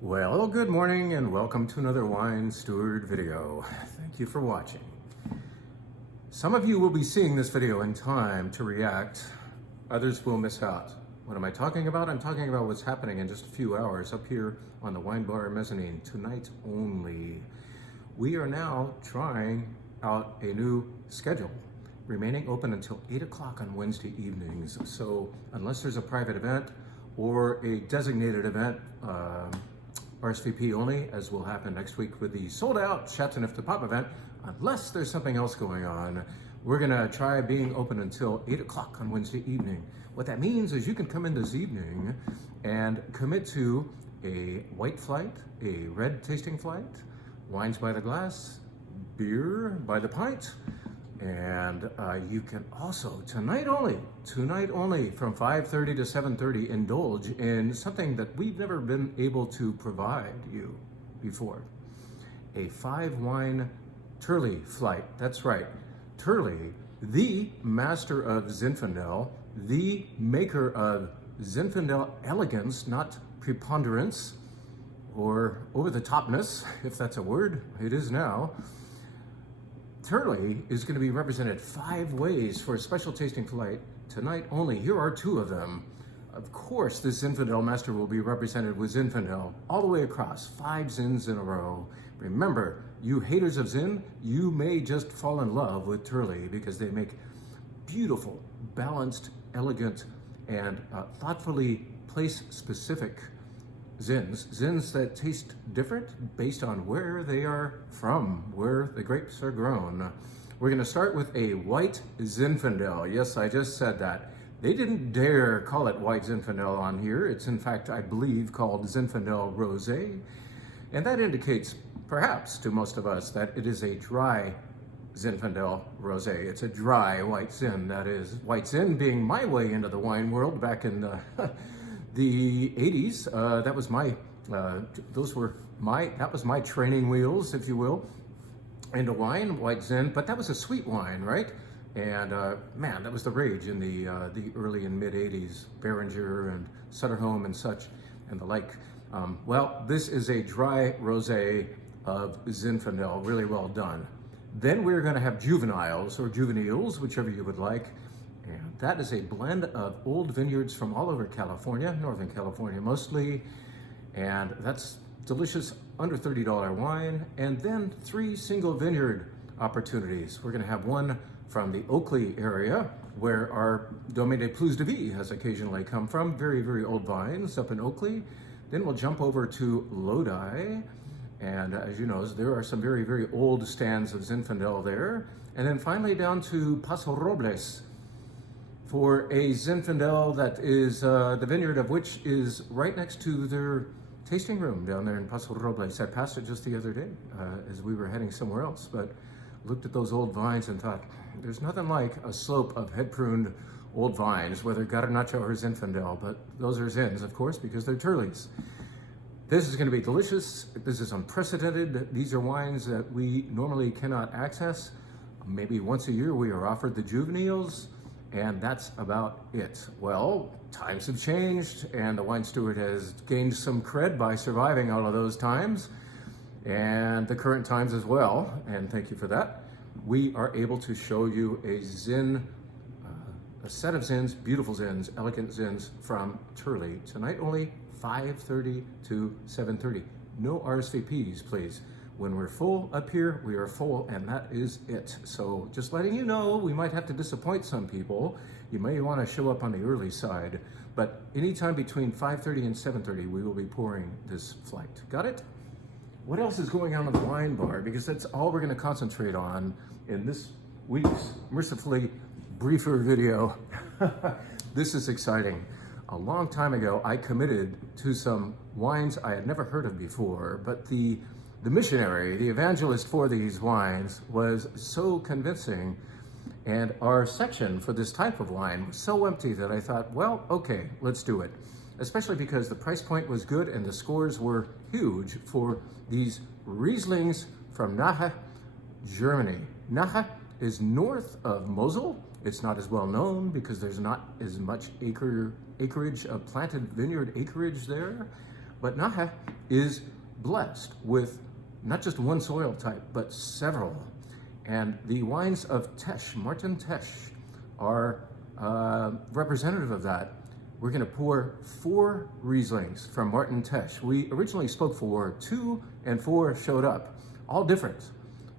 Well, good morning and welcome to another Wine Steward video. Thank you for watching. Some of you will be seeing this video in time to react. Others will miss out. What am I talking about? I'm talking about what's happening in just a few hours up here on the wine bar mezzanine, tonight only. We are now trying out a new schedule, remaining open until 8 o'clock on Wednesday evenings. So unless there's a private event or a designated event, RSVP only, as will happen next week with the sold out Chateauneuf de Pape event. Unless there's something else going on, we're gonna try being open until 8 o'clock on Wednesday evening. What that means is you can come in this evening and commit to a white flight, a red tasting flight, wines by the glass, beer by the pint, and you can also, tonight only, from 5:30 to 7:30, indulge in something that we've never been able to provide you before. A 5-wine Turley flight. That's right. Turley, the master of Zinfandel, the maker of Zinfandel elegance, not preponderance, or over-the-topness, if that's a word. It is now. Turley is going to be represented 5 ways for a special tasting flight tonight only. Here are 2 of them. Of course, this Zinfandel master will be represented with Zinfandel all the way across, 5 Zins in a row. Remember, you haters of Zin, you may just fall in love with Turley because they make beautiful, balanced, elegant, and thoughtfully place-specific Zins that taste different based on where they are from, where the grapes are grown. We're going to start with a white Zinfandel. Yes, I just said that. They didn't dare call it white Zinfandel on here. It's in fact, I believe, called Zinfandel Rosé. And that indicates, perhaps to most of us, that it is a dry Zinfandel Rosé. It's a dry white Zin, that is. White Zin being my way into the wine world back in the 80s. That was my, that was my training wheels, if you will, into wine, white Zin. But that was a sweet wine, right? And man, that was the rage in the early and mid 80s, Beringer and Sutterholm and such and the like. Well, this is a dry rosé of Zinfandel, really well done. Then we're going to have juveniles or juveniles, whichever you would like. And that is a blend of old vineyards from all over California, Northern California mostly. And that's delicious, under $30 wine. And then 3 single vineyard opportunities. We're going to have one from the Oakley area, where our Domaine des Plus de Vie has occasionally come from. Very, very old vines up in Oakley. Then we'll jump over to Lodi. And as you know, there are some very, very old stands of Zinfandel there. And then finally down to Paso Robles for a Zinfandel that is the vineyard of which is right next to their tasting room down there in Paso Robles. I passed it just the other day as we were heading somewhere else, but looked at those old vines and thought, there's nothing like a slope of head-pruned old vines, whether Garnacha or Zinfandel, but those are Zins, of course, because they're Turleys. This is going to be delicious. This is unprecedented. These are wines that we normally cannot access. Maybe once a year we are offered the juveniles, and that's about it. Well, times have changed, and the wine steward has gained some cred by surviving all of those times, and the current times as well, and thank you for that. We are able to show you a Zin, a set of Zins, beautiful Zins, elegant Zins from Turley. Tonight only, 5:30 to 7:30. No RSVPs, please. When we're full up here, we are full, and that is it. So just letting you know, we might have to disappoint some people. You may want to show up on the early side, but anytime between 5:30 and 7:30, we will be pouring this flight. Got it? What else is going on at the wine bar? Because that's all we're going to concentrate on in this week's mercifully briefer video. This is exciting. A long time ago, I committed to some wines I had never heard of before, but the missionary, the evangelist for these wines was so convincing, and our section for this type of wine was so empty that I thought, well, okay, let's do it. Especially because the price point was good and the scores were huge for these Rieslings from Nahe, Germany. Nahe is north of Mosel. It's not as well known because there's not as much acreage of planted vineyard acreage there. But Nahe is blessed with not just one soil type, but several. And the wines of Tesch, Martin Tesch, are representative of that. We're going to pour 4 Rieslings from Martin Tesch. We originally spoke for 2, and 4 showed up, all different.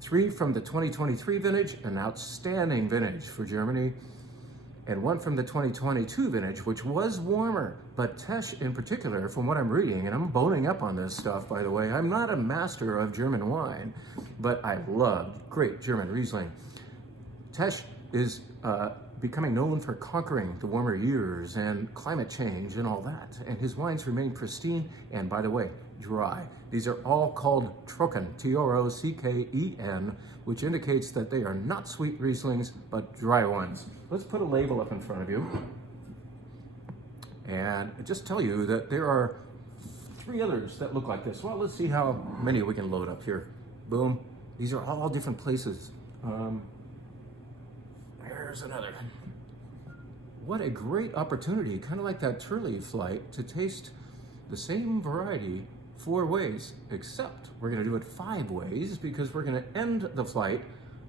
3 from the 2023 vintage, an outstanding vintage for Germany, and 1 from the 2022 vintage, which was warmer. But Tesch in particular, from what I'm reading, and I'm boning up on this stuff, by the way, I'm not a master of German wine, but I love great German Riesling. Tesch is becoming known for conquering the warmer years and climate change and all that. And his wines remain pristine and, by the way, dry. These are all called Trocken, T-R-O-C-K-E-N, which indicates that they are not sweet Rieslings, but dry ones. Let's put a label up in front of you and just tell you that there are 3 others that look like this. Well, let's see how many we can load up here. Boom. These are all different places. There's another. What a great opportunity, kind of like that Turley flight, to taste the same variety 4 ways, except we're going to do it 5 ways because we're going to end the flight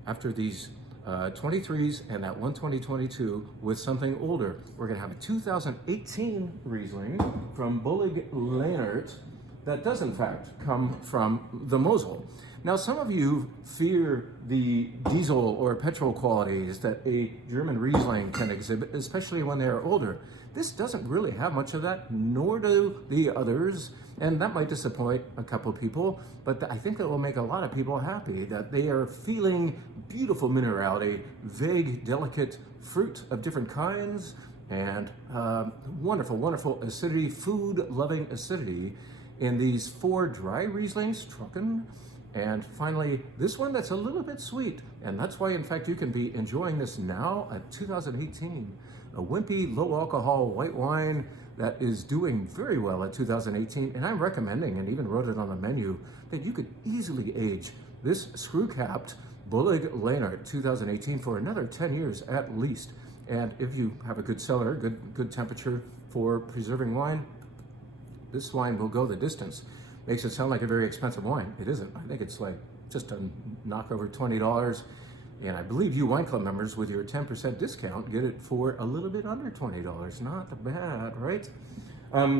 after these 23s and that one 2022 with something older. We're going to have a 2018 Riesling from Bullig Lehnert that does in fact come from the Mosel. Now, some of you fear the diesel or petrol qualities that a German Riesling can exhibit, especially when they are older. This doesn't really have much of that, nor do the others, and that might disappoint a couple people, but I think that will make a lot of people happy, that they are feeling beautiful minerality, vague, delicate fruit of different kinds, and wonderful, wonderful acidity, food-loving acidity in these 4 dry Rieslings, Trocken. And finally, this one that's a little bit sweet, and that's why, in fact, you can be enjoying this now at 2018. A wimpy, low-alcohol white wine that is doing very well at 2018, and I'm recommending, and even wrote it on the menu, that you could easily age this screw-capped Bullig Lehnert 2018 for another 10 years at least. And if you have a good cellar, good temperature for preserving wine, this wine will go the distance. Makes it sound like a very expensive wine. It isn't. I think it's like just a knock over $20. And I believe you wine club members with your 10% discount get it for a little bit under $20. Not bad, right?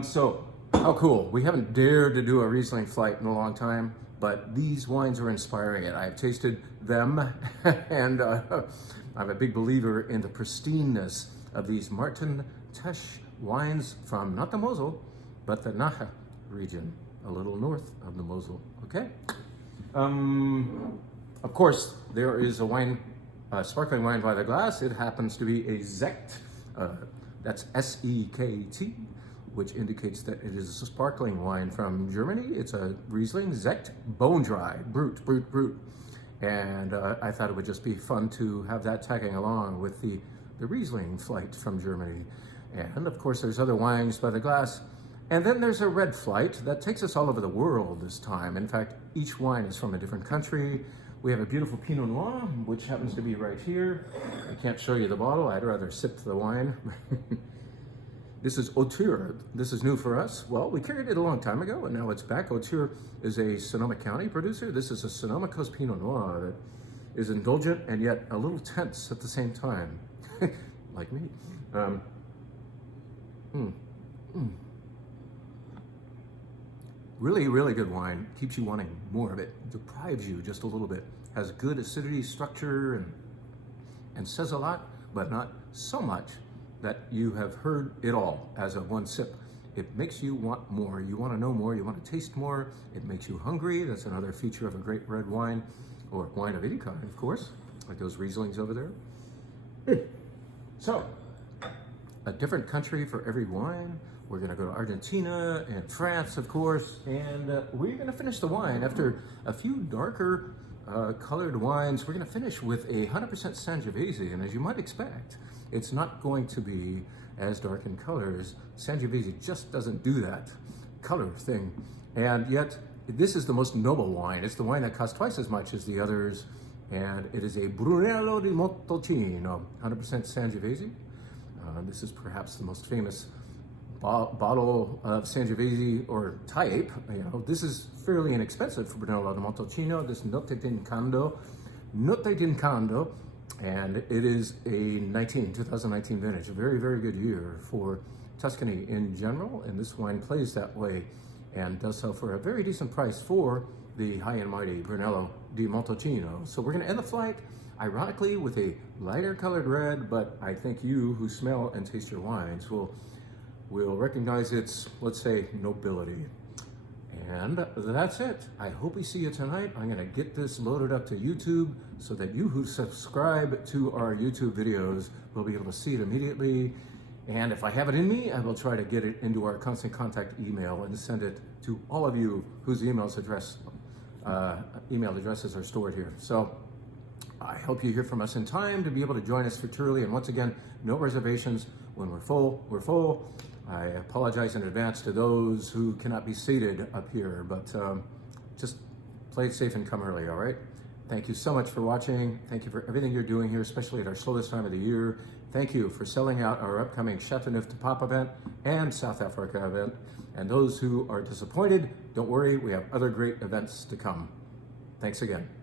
So how cool. We haven't dared to do a Riesling flight in a long time, but these wines are inspiring it. I've tasted them and I'm a big believer in the pristineness of these Martin Tesch wines from not the Mosel, but the Nahe region, a little north of the Mosel, okay? Of course, there is a wine, sparkling wine by the glass. It happens to be a Sekt, that's S-E-K-T, which indicates that it is a sparkling wine from Germany. It's a Riesling Sekt, bone dry, brut. And I thought it would just be fun to have that tagging along with the Riesling flight from Germany. And of course, there's other wines by the glass. And then there's a red flight that takes us all over the world this time. In fact, each wine is from a different country. We have a beautiful Pinot Noir, which happens to be right here. I can't show you the bottle. I'd rather sip the wine. This is Auteur. This is new for us. Well, we carried it a long time ago, and now it's back. Auteur is a Sonoma County producer. This is a Sonoma Coast Pinot Noir that is indulgent and yet a little tense at the same time, like me. Really, really good wine. Keeps you wanting more of it. Deprives you just a little bit. Has good acidity structure and says a lot, but not so much that you have heard it all as a one sip. It makes you want more. You want to know more. You want to taste more. It makes you hungry. That's another feature of a great red wine, or wine of any kind, of course, like those Rieslings over there. So, a different country for every wine. We're going to go to Argentina and France, of course, and we're going to finish the wine after a few darker colored wines. We're going to finish with a 100% Sangiovese, and as you might expect, it's not going to be as dark in colors. Sangiovese just doesn't do that color thing, and yet this is the most noble wine. It's the wine that costs twice as much as the others, and it is a Brunello di Montalcino, 100% Sangiovese. This is perhaps the most famous bottle of Sangiovese or type. You know, this is fairly inexpensive for Brunello di Montalcino. This Notte d'Incanto, and it is a 2019 vintage. A very, very good year for Tuscany in general, and this wine plays that way and does so for a very decent price for the high and mighty Brunello di Montalcino. So we're going to end the flight, ironically, with a lighter colored red, but I think you who smell and taste your wines will recognize its, let's say, nobility. And that's it. I hope we see you tonight. I'm going to get this loaded up to YouTube so that you who subscribe to our YouTube videos will be able to see it immediately. And if I have it in me, I will try to get it into our constant contact email and send it to all of you whose email addresses are stored here. So I hope you hear from us in time to be able to join us for Turley. And once again, no reservations. When we're full, we're full. I apologize in advance to those who cannot be seated up here, but just play it safe and come early, all right? Thank you so much for watching. Thank you for everything you're doing here, especially at our slowest time of the year. Thank you for selling out our upcoming Chateauneuf de Pape event and South Africa event. And those who are disappointed, don't worry, we have other great events to come. Thanks again.